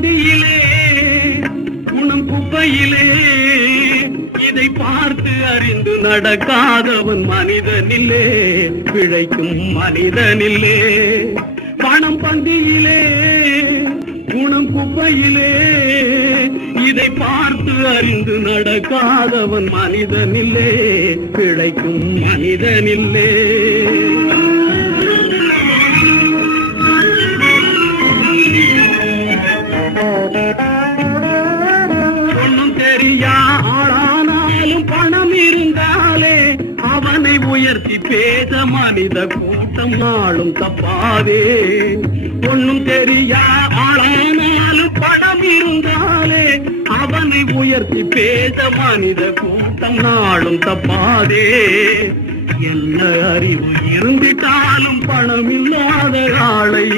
பந்தியிலே குணம் குப்பையிலே இதை பார்த்து அறிந்து நடக்காதவன் மனிதனில்லே, பிழைக்கும் மனிதனில்லே. பணம் பந்தியிலே குணம் குப்பையிலே இதை பார்த்து அறிந்து நடக்காதவன் மனிதனில்லே, பிழைக்கும் மனிதனில்லே. ஒன்னும் தெரியா ஆளானாலும் பணம் இருந்தாலே அவனை உயர்த்தி பேச மனித கூட்டம் நாளும் தப்பாதே. ஒன்னும் தெரியா ஆளானாலும் பணம் இருந்தாலே அவனை உயர்த்தி பேச மனித கூட்டம் நாளும் தப்பாதே. என்ன அறிவு இருந்திட்டாலும் பணம் இல்லாத ஆளை